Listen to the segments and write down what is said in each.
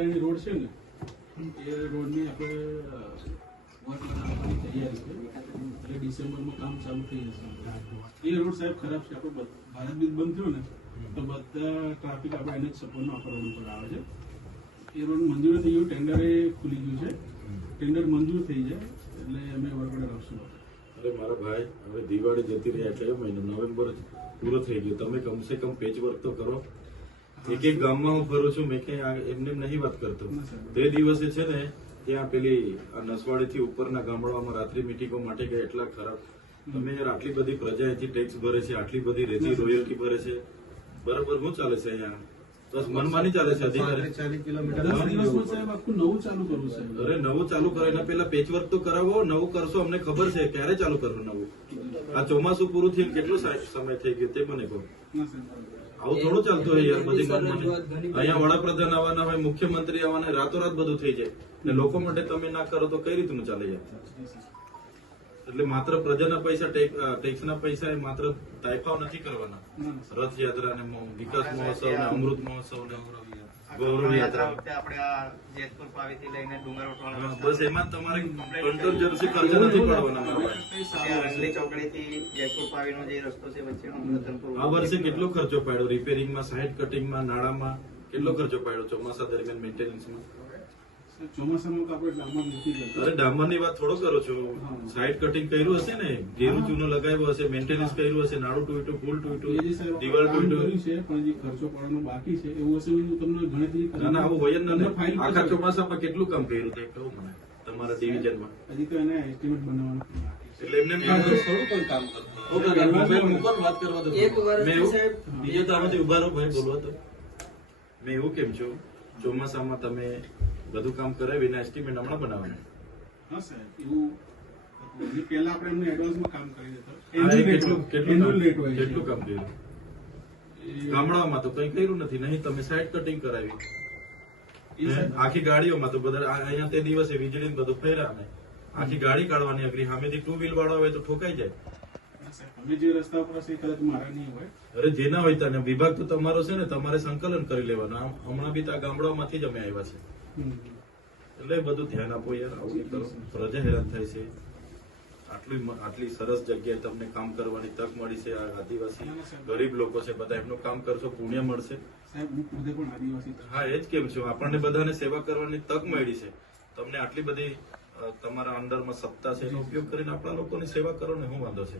નારાયણી road છે ને? એ રોડની આપણે વર્ક બનાવવાની તૈયારી છે. એટલે ડિસેમ્બરમાં કામ ચાલુ થઈ જશે એ રોડ સાહેબ ખરાબ છે, આપણો ભારત બીજ બંધ થયો ને, તો બધા ટ્રાફિક આપણે એને જ સપોર્ટનો આપણા રોડ ઉપર આવે છે. એ રોડ મંજૂર થઈ ગયું ટેન્ડર ખુલી ગયું છે. ટેન્ડર મંજૂર થઈ જાય, એટલે અમે વર્ક ઓર્ડર આપશું અરે મારા ભાઈ, હવે દિવાળી જતી રહ્યા એટલે મહિનો નવેમ્બર પૂરો થઈ ગયો. તમે કમસે કમ પેચ વર્ક તો કરો. એક એક ગામમાં હું ફરું છું મેં કઈ એમને નહીં વાત કરતો. બે તે દિવસે છે ને ત્યાં પેલી આ નસવાડીથી ઉપરના ગામડાઓમાં રાત્રિ મિટિંગો માટે ગયા એટલા ખરાબ. તમે યાર આટલી બધી પ્રજા અહીંથી ટેક્સ ભરે છે આટલી બધી રેતી રોયલ્ટી ભરે છે. બરાબર શું ચાલે છે અહીંયા? બસ મનમાની ચાલે છે અધિકારી અરે નવું ચાલુ કરો એના પેલા પેચવર્ક તો કરાવો નવું કરશો અમને ખબર છે ક્યારે ચાલુ કરવું નવું? આ ચોમાસું પૂરું થયું કેટલો સમય થઈ ગયો તે મને કહો. આવું થોડું ચાલતું હોય યાર બધી અહીંયા વડાપ્રધાન આવવાના હોય મુખ્યમંત્રી આવવાના રાતોરાત બધું થઈ જાય. ને લોકો માટે તમે ના કરો તો કઈ રીતનું ચાલે યાર? એટલે માત્ર પ્રજાના પૈસા ટેક્સ ના ટેક્સના પૈસા એ માત્ર તાઇફાઓ નથી કરવાના. રથયાત્રા ને વિકાસ મહોત્સવ ને અમૃત મહોત્સવ ને બસ એમાં તમારે કંટ્રોલ ખર્ચા નથી પડવાના. ચોકડીથી જયપુર પાવીનો જે રસ્તો છે વચ્ચેનો આ વર્ષે કેટલો ખર્ચો પાડ્યો? રિપેરિંગમાં સાઈડ કટિંગમાં નાણામાં કેટલો ખર્ચો પાડ્યો ચોમાસા દરમિયાન મેન્ટેનન્સમાં ચોમાસામાં તો આપણે ડામર નથી જતા. અરે ડામરની વાત થોડો કરો છો. સાઈડ કટિંગ કર્યું હશે ને? ઘેરું ચૂનો લગાવ્યો હશે મેન્ટેનન્સ કર્યું હશે નાડું તૂટ્યું ફૂલ તૂટ્યું દિવાલ તૂટ્યું. છે પણ જે ખર્ચો પડવાનો બાકી છે એવું હશે હું તમને ગણતરી ના ના આવું હોય જ નથી આખા ચોમાસામાં કેટલું કામ કર્યું તે કહું મને તમારા ડિવિઝનમાં હજી તો એને એસ્ટિમેટ બનાવવાનું એટલે એમને થોડું કોઈ કામ કરતું ઓકે કાકા, મોબાઈલ મૂકો ને વાત કરવા દો એક વર્ષથી મેં એવું- સાહેબ, બીજો તો આમાંથી ઊભા રહો ભાઈ બોલવા તો. મેં એવું કેમ છો ચોમાસામાં તમે બધું કામ કરાવીને એસ્ટિમેટ હમણાં બનાવવાનું. હા સાહેબ એવું એ પહેલા આપણે એમને એડવાન્સમાં કામ કરી દેતા. કેટલું કેટલું Annual હોય કેટલું કામ કર્યું? ગામડાઓમાં તો કઈ કર્યું નથી નહીં તમે સાઈડ કટિંગ કરાવી. આખી ગાડીઓમાં તો બધા અહીંયા તે દિવસે વીજળી બધું ફેર્યા અમે આખી ગાડી કાઢવાની અઘરી. સામેથી ટુ વ્હીલ વાળા હોય તો ઠોકાઈ જાય. જે રસ્તા ઉપર હશે કદાચ મારા નહીં હોય. અરે જેના હોય તને વિભાગ તો તમારો છે ને તમારે સંકલન કરી લેવાનું. આમ હમણાં બી આ ગામડાઓમાંથી જ અમે આવ્યા છે. એટલે બધું ધ્યાન આપો યાર આવું કરો પ્રજા હેરાન થાય છે. આટલી આટલી સરસ જગ્યાએ તમને કામ કરવાની તક મળી છે આ આદિવાસી ગરીબ લોકો છે બધા એમનું કામ કરશો પુણ્ય મળશે. હું એ જ કેમ છું? આપણને બધાને સેવા કરવાની તક મળી છે. તમને આટલી બધી તમારા અંડરમાં સત્તા છે એનો ઉપયોગ કરીને આપણા લોકોની સેવા કરો ને શું વાંધો છે.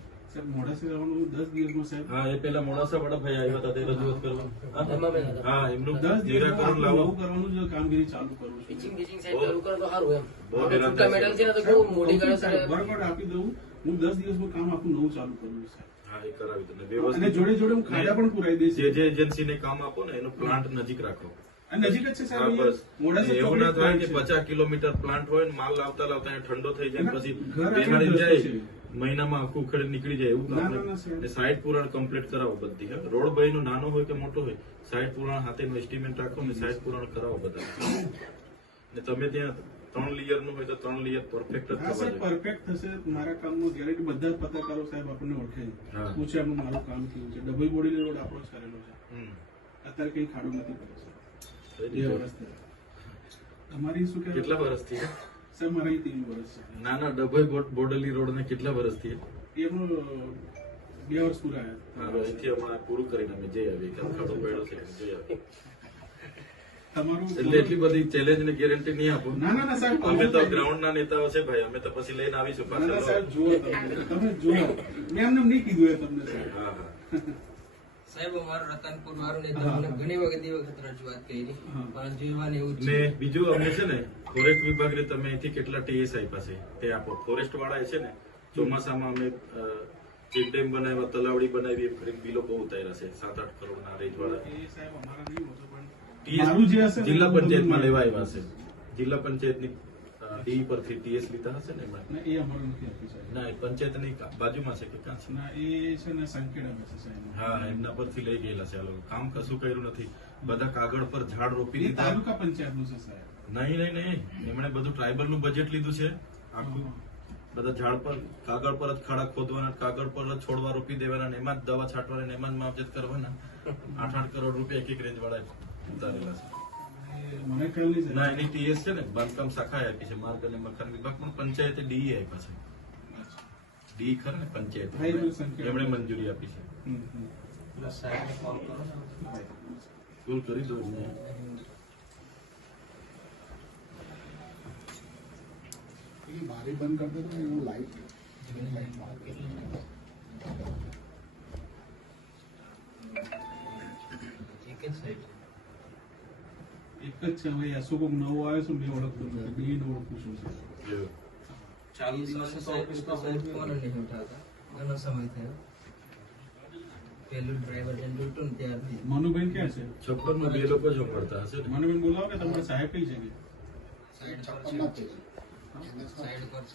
હા એ પેલા મોડાસા વડાભાઈ આવ્યા હતા તે રજૂઆત કરવા હા એમનું નિરાકરણ લાવો. નવું કરવાનું જો કામગીરી ચાલુ કરું છું. પિચિંગ પિચિંગ સેટ ચાલુ કરો તો સારું એમ. બહુ આપણે હેરાન છૂટા થાય મેટલ છે. છે ને તો કેવું મોટી કરે સાહેબ, છે બરાબર આપી દઉં હું દસ દિવસમાં કામ આખું નવું ચાલુ કરું સાહેબ. હા એ કરાવી દો. અને જોડે જોડે હું ખાડા પણ પુરાઈ દઈશ. જે જે એજન્સીને કામ આપો ને એનો પ્લાન્ટ નજીક રાખો. નજીક જ છે સાહેબ મોડાસા એવું ના થાય કે પચાસ કિલોમીટર પ્લાન્ટ હોય ને માલ લાવતા લાવતા ઠંડો થઈ જાય પછી બેમારી જાય મહિનામાં આખું ખેડ નીકળી જાય એવું આપણે ના, ના. ને સાઈડ પુરાણ કમ્પ્લીટ કરાવો બધી રોડ ભાઈ નો નાનો હોય કે મોટો હોય સાઈડ પુરાણ હાથેનું એસ્ટિમેટ રાખો ને સાઈડ પુરાણ કરાવો બધા. ને તમે ત્યાં ત્રણ લેયરનું હોય તો ત્રણ લેયર પરફેક્ટ જ પરફેક્ટ થશે. મારા કામમાં ગેરંટી બધા પત્રકારો સાહેબ આપણને ઓળખે પૂછે મારું કામ કેવું છે. ડબલ બોડી રોડ આપણો જ કરેલો છે. અત્યારે કઈ ખાડું નથી પડ્યો બે. તમારી શું કે કેટલા વર્ષથી સાહેબ મારા ત્રણ વર્ષ છે. ના ના ડભોઈ બોટ- રોડ ને કેટલા વર્ષથી એમનું બે વર્ષ પૂરા આવ્યા. અહીંથી હમણાં પૂરું કરીને અમે જઈ આવીએ. ખાડો પડ્યો છે જઈ આવીએ. તમારું એટલે એટલી બધી ચેલેન્જ ને ગેરંટી નહીં આપો. ના ના ના સાહેબ અમે તો ગ્રાઉન્ડ ના નેતાઓ છે ભાઈ અમે તો પછી લઈને આવીશું સાહેબ જુઓ તમે. તમે જુઓ. મેં એમને નહીં કીધું એ તમને સાહેબ. હા હા. સાહેબ અમારું રતનપુર વાળું ને તમને ઘણી વખત વખત રજૂઆત કરી. પણ જોવાનું એવું ને બીજું અમને છે ને ફોરેસ્ટ વિભાગને તમે અહીંથી કેટલા ટીએસ આપ્યા છે? તે આપો. ફોરેસ્ટ વાળા છે ને ચોમાસામાં અમે ચેક ડેમ બનાવ્યા તલાવડી બનાવી એમ કરીને બિલો બહુ ઉતાર્યા છે. સાત આઠ કરોડ ના રેજ વાળા ને જિલ્લા પંચાયતમાં લેવા આવ્યા છે. જિલ્લા પંચાયતની ડી પરથી ટીએસ લીધા હશે ને એમાં? એ અમારું નથી આપ્યું સાહેબ. ના એ પંચાયતની બાજુમાં છે કે ક્યાં છે? ના એ છે ને સંકેડામાં છે સાહેબ. હા એમના પરથી લઈ ગયેલા છે આ લોકો. કામ કશું કર્યું નથી. બધા કાગળ પર ઝાડ રોપી દીધા. તાલુકા પંચાયતનું છે સાહેબ. નહીં નહીં નહીં. એમણે બધું ટ્રાયબલનું બજેટ લીધું છે. આખું. બધા ઝાડ પર કાગળ પર જ ખાડા ખોદવાના કાગળ પર જ છોડવા રોપી દેવાના એમાં જ દવા છાંટવાના એમાં જ માવજત કરવાના. આઠ આઠ કરોડ રૂપિયા એક એક રેન્જ વાળા ઉતારેલા છે. મને ખ્યાલ નહીં ના એની ટીએસ છે ને બાંધકામ શાખા આપી છે માર્ગ અને મકાન વિભાગ પણ પંચાયતે ડીઈ આપ્યા છે. ડી ખરા ને પંચાયત. એમની. એમણે મંજૂરી આપી છે. હમ. કરી દો ને એ બારી બંધ કરી દો એવું લાઈટ. લાઈટ સાહેબ ફોન જ નહીં ઉઠાવતા ઘણો સમય થયો પેલું ડ્રાઈવર જેને લૂંટું ને ત્યારથી મનુભાઈ ક્યાં છે છપ્પનમાં બે લોકો જ પડતા હશે ને મનુભાઈ બોલાવો ને તમારે સાહેબ કઈ છે કે સાઈડ પર છપ્પન છે ના જ છે. સાઈડ પર છે